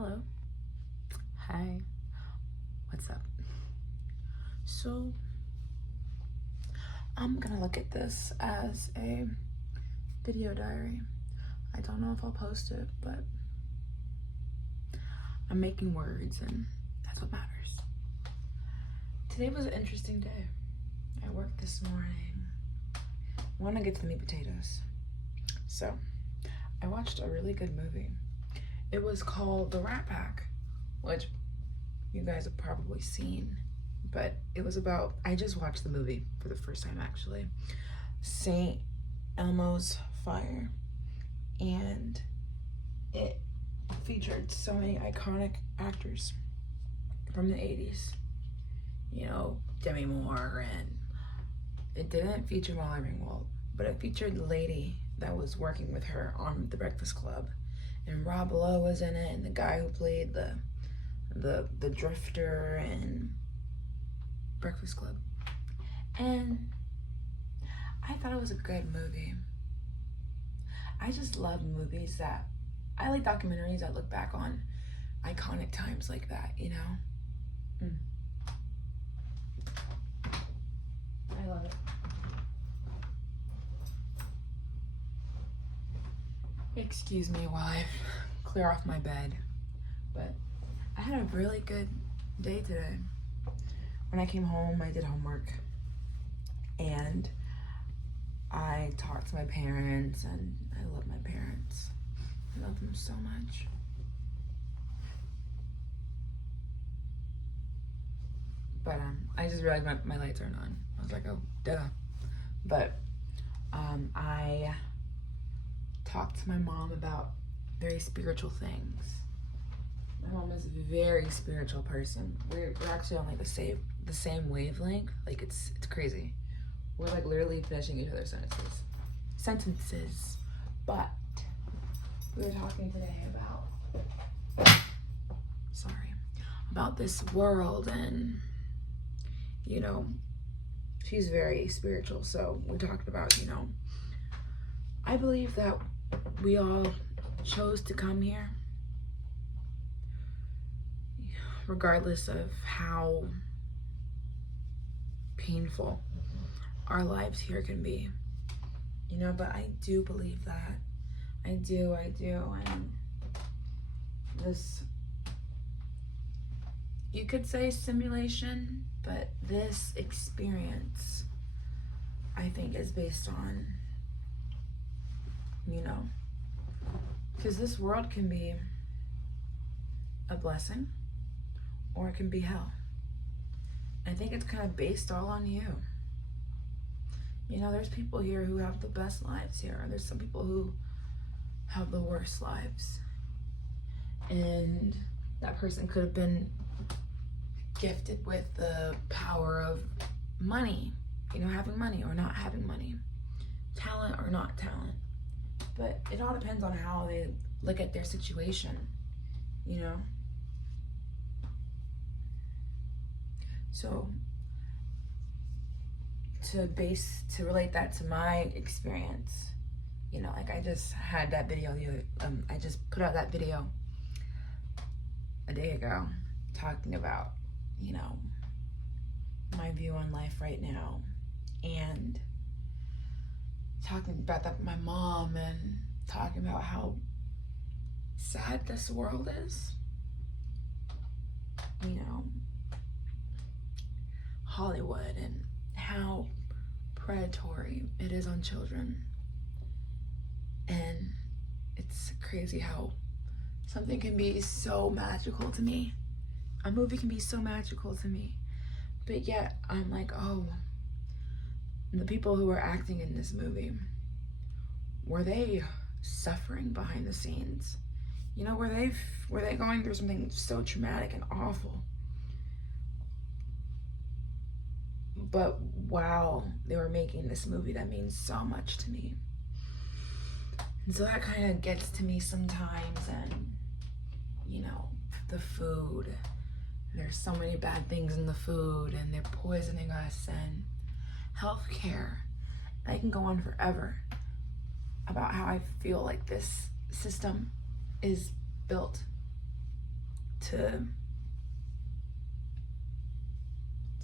Hello. Hi. What's up? So, I'm gonna look at this as a video diary. I don't know if I'll post it, but I'm making words and that's what matters. Today was an interesting day. I worked this morning. I want to get to the meat potatoes. So, I watched a really good movie. It was called The Rat Pack, which you guys have probably seen, but it was about, I just watched the movie for the first time actually, St. Elmo's Fire, and it featured so many iconic actors from the 80s, you know, Demi Moore, and it didn't feature Molly Ringwald, but it featured the lady that was working with her on The Breakfast Club, and Rob Lowe was in it, and the guy who played the drifter in Breakfast Club. And I thought it was a good movie. I just love movies that, I like documentaries that look back on iconic times like that, you know? I love it. Excuse me while I clear off my bed, but I had a really good day today. When I came home, I did homework and I talked to my parents, and I love my parents. I love them so much. But I just realized my lights aren't on. I was like, oh, duh. But I talked to my mom about very spiritual things. My mom is a very spiritual person. We're actually on like the same wavelength. Like it's crazy. We're like literally finishing each other's sentences. But we were talking today about this world, and you know, she's very spiritual. So we talked about, you know, I believe that we all chose to come here regardless of how painful our lives here can be, you know, but I do believe that. I do, and this, you could say simulation, but this experience, I think, is based on, you know, because this world can be a blessing or it can be hell. I think it's kind of based all on you. You know, there's people here who have the best lives here, and there's some people who have the worst lives. And that person could have been gifted with the power of money, you know, having money or not having money, talent or not talent. But it all depends on how they look at their situation, you know? So to relate that to my experience, you know, like I just had that video, I just put out that video a day ago talking about, you know, my view on life right now, and talking about that with my mom, and talking about how sad this world is, you know, Hollywood, and how predatory it is on children. And it's crazy how something can be so magical to me. A movie can be so magical to me, but yet I'm like, oh, the people who are acting in this movie, were they suffering behind the scenes? You know, were they going through something so traumatic and awful? But while they were making this movie that means so much to me. And so that kind of gets to me sometimes, and you know, the food. There's so many bad things in the food, and they're poisoning us, and healthcare. I can go on forever about how I feel like this system is built to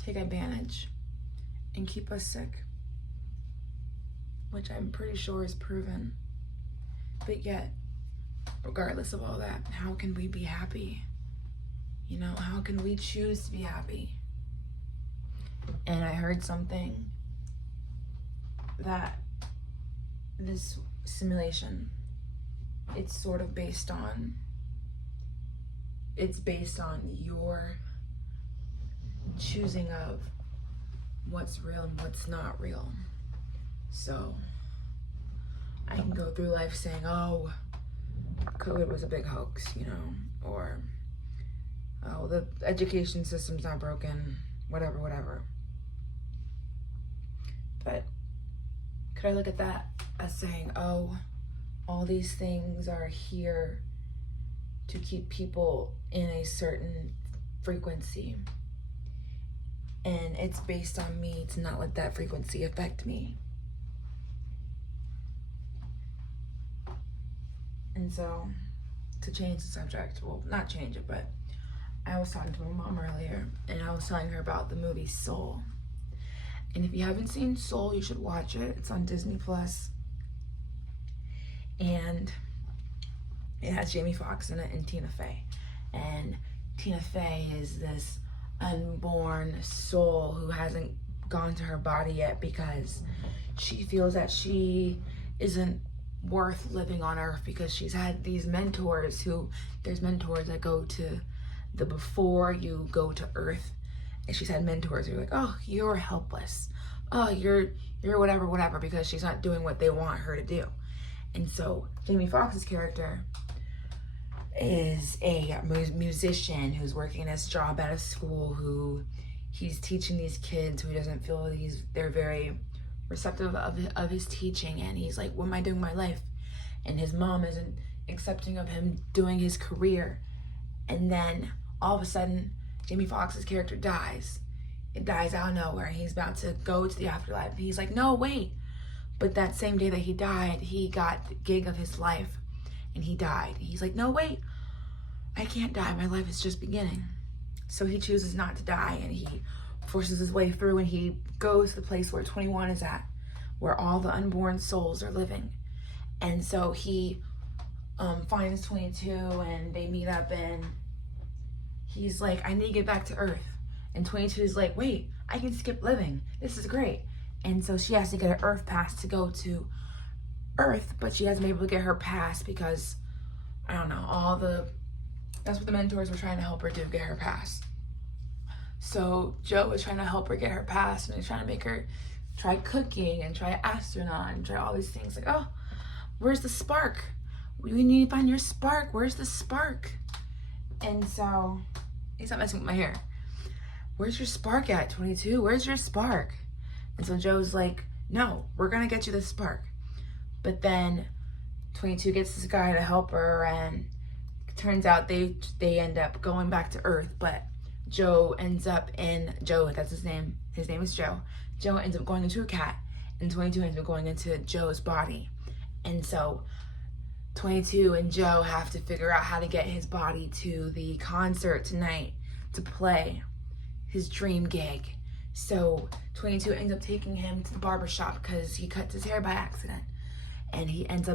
take advantage and keep us sick, which I'm pretty sure is proven. But yet, regardless of all that, how can we be happy? You know, how can we choose to be happy? And I heard something that this simulation, it's sort of based on your choosing of what's real and what's not real. So I can go through life saying, oh, COVID was a big hoax, you know, or oh, the education system's not broken, whatever. But could I look at that as saying, oh, all these things are here to keep people in a certain frequency, and it's based on me to not let that frequency affect me. And so, to change the subject, well, not change it, but I was talking to my mom earlier, and I was telling her about the movie Soul. And if you haven't seen Soul, you should watch it. It's on Disney+. And it has Jamie Foxx in it and Tina Fey. And Tina Fey is this unborn soul who hasn't gone to her body yet because she feels that she isn't worth living on Earth, because she's had these mentors there's mentors that go to the before you go to Earth, and she's had mentors who are like, oh, you're helpless, oh, you're whatever, because she's not doing what they want her to do. And so Jamie Foxx's character is a musician who's working his job at a school, who he's teaching these kids who he doesn't feel they're very receptive of his teaching, and he's like, what am I doing with my life? And his mom isn't accepting of him doing his career. And then all of a sudden, Jamie Foxx's character dies. It dies out of nowhere, and he's about to go to the afterlife. And he's like, no, wait. But that same day that he died, he got the gig of his life, and he died. He's like, no, wait, I can't die. My life is just beginning. So he chooses not to die, and he forces his way through, and he goes to the place where 21 is at, where all the unborn souls are living. And so he finds 22, and they meet up, and he's like, I need to get back to Earth. And 22 is like, wait, I can skip living. This is great. And so she has to get an Earth pass to go to Earth, but she hasn't been able to get her pass because, I don't know, that's what the mentors were trying to help her do, get her pass. So Joe was trying to help her get her pass, and he's trying to make her try cooking and try astronaut and try all these things. Like, oh, where's the spark? We need to find your spark. Where's the spark? And so, he's not messing with my hair. Where's your spark at, 22? Where's your spark? And so Joe's like, no, we're gonna get you the spark. But then 22 gets this guy to help her, and it turns out they end up going back to Earth, but Joe ends up that's his name is Joe. Joe ends up going into a cat, and 22 ends up going into Joe's body. And so 22 and Joe have to figure out how to get his body to the concert tonight to play his dream gig. So 22 ends up taking him to the barbershop because he cuts his hair by accident. And she ends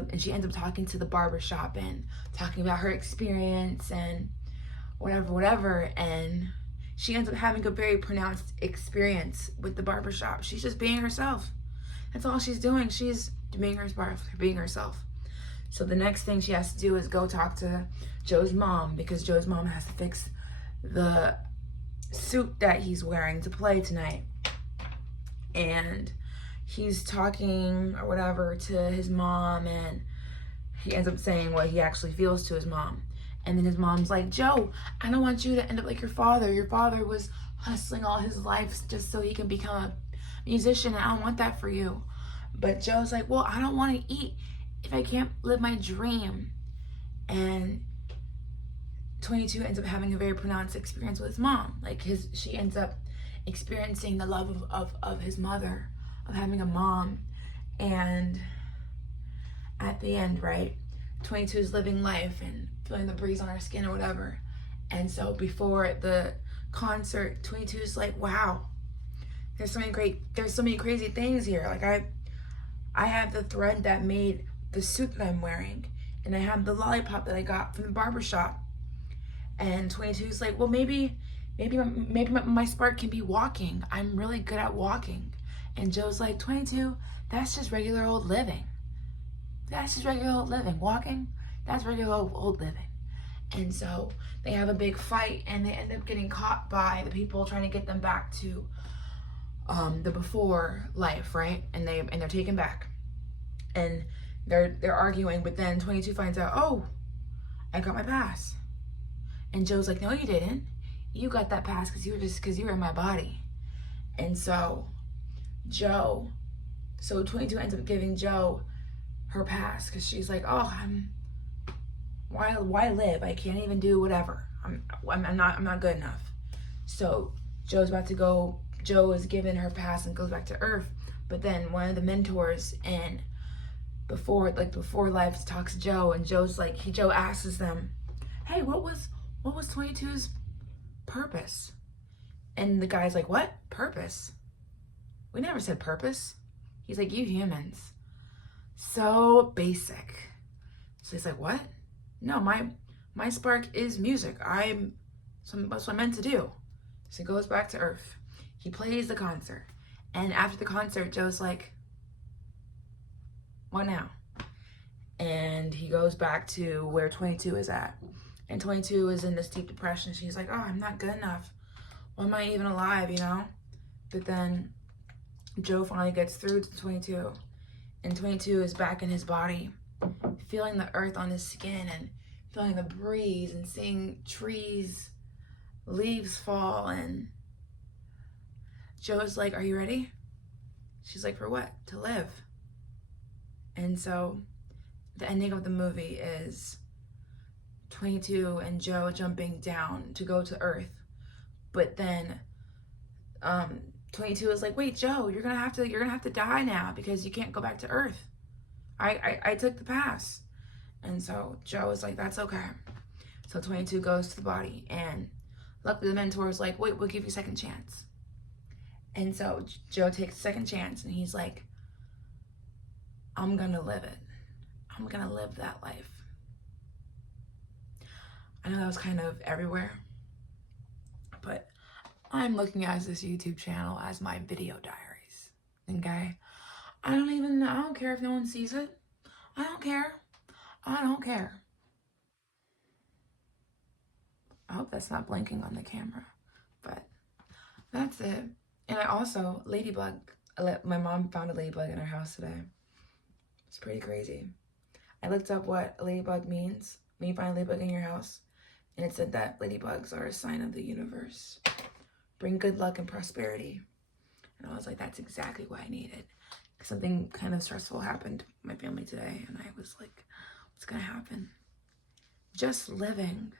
up talking to the barbershop and talking about her experience and whatever. And she ends up having a very pronounced experience with the barbershop. She's just being herself. That's all she's doing. She's being herself. So the next thing she has to do is go talk to Joe's mom, because Joe's mom has to fix the suit that he's wearing to play tonight. And he's talking or whatever to his mom, and he ends up saying what he actually feels to his mom. And then his mom's like, Joe, I don't want you to end up like your father. Your father was hustling all his life just so he can become a musician, and I don't want that for you. But Joe's like, well, I don't want to eat if I can't live my dream. And 22 ends up having a very pronounced experience with his mom. Like she ends up experiencing the love of his mother, of having a mom. And at the end, right, 22 is living life and feeling the breeze on her skin or whatever. And so before the concert, 22's like, wow, there's so many crazy things here. Like I have the thread that made the suit that I'm wearing, and I have the lollipop that I got from the barbershop. And 22's like, well, maybe my spark can be walking. I'm really good at walking. And Joe's like, 22, that's just regular old living. That's just regular old living. Walking, that's regular old living. And so they have a big fight, and they end up getting caught by the people trying to get them back to the before life, right? And they're taken back, and they're arguing. But then 22 finds out, oh, I got my pass. And Joe's like, no, you didn't. You got that pass because you were in my body. And so 22 ends up giving Joe her pass because she's like, oh, why live? I can't even do whatever. I'm not good enough. So Joe is given her pass and goes back to Earth. But then one of the mentors in before life talks to Joe, and Joe asks them, hey, what was 22's purpose? And the guy's like, what? Purpose? We never said purpose. He's like, you humans. So basic. So he's like, what? No, my spark is music. That's what I'm meant to do. So he goes back to Earth. He plays the concert. And after the concert, Joe's like, what now? And he goes back to where 22 is at. And 22 is in this deep depression. She's like, oh, I'm not good enough. Why am I even alive, you know? But then Joe finally gets through to 22. And 22 is back in his body, feeling the earth on his skin and feeling the breeze and seeing trees, leaves fall. And Joe's like, are you ready? She's like, for what? To live. And so the ending of the movie is 22 and Joe jumping down to go to Earth. But then 22 is like, wait, Joe, you're gonna have to die now because you can't go back to Earth. I took the pass. And so Joe is like, that's okay. So 22 goes to the body, and luckily the mentor is like, wait, we'll give you a second chance. And so Joe takes a second chance, and he's like, I'm gonna live it. I'm gonna live that life. I know that was kind of everywhere, but I'm looking at this YouTube channel as my video diaries. Okay? I don't care if no one sees it. I don't care. I hope that's not blinking on the camera, but that's it. And I also, ladybug, my mom found a ladybug in her house today. It's pretty crazy. I looked up what a ladybug means when you find a ladybug in your house, and it said that ladybugs are a sign of the universe. Bring good luck and prosperity. And I was like, that's exactly what I needed. Something kind of stressful happened to my family today, and I was like, what's gonna happen? Just living.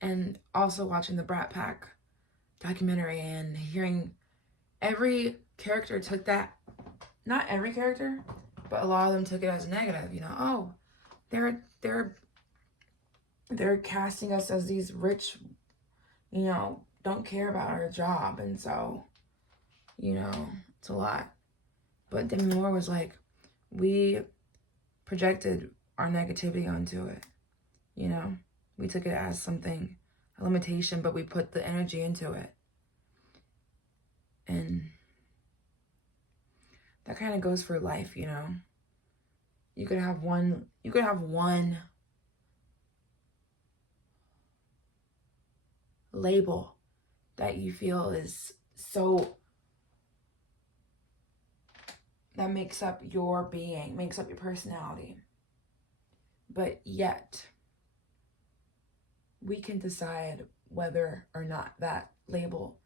And also watching the Brat Pack documentary and hearing every character took that, not every character, but a lot of them took it as negative, you know. Oh, they're casting us as these rich, you know, don't care about our job, and so, you know, it's a lot. But Demi Moore was like, we projected our negativity onto it, you know. We took it as something, a limitation, but we put the energy into it. And that kind of goes for life, you know. You could have one label that you feel is so, that makes up your being, makes up your personality. But yet, we can decide whether or not that label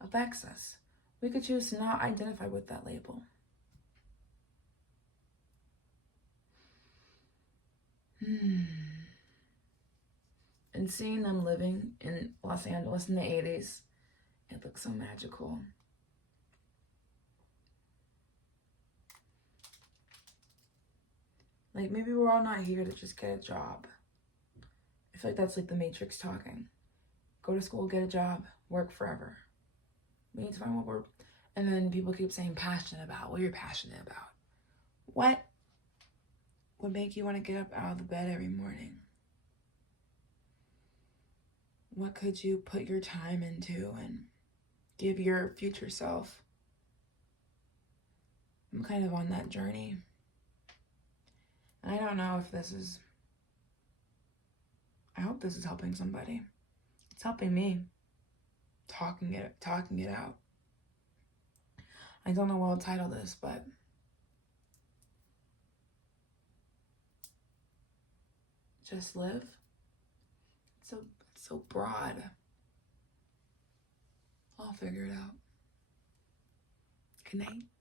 affects us. We could choose to not identify with that label. And seeing them living in Los Angeles in the 80s, it looks so magical. Like, maybe we're all not here to just get a job I feel like that's like the Matrix talking. Go to school, get a job, work forever. We need to find what we're... And then people keep saying passionate about. What you're passionate about. What would make you want to get up out of the bed every morning? What could you put your time into and give your future self? I'm kind of on that journey. And I don't know if this is... I hope this is helping somebody. It's helping me. Talking it out. I don't know what I'll title this, but just live. It's so broad. I'll figure it out. Good night.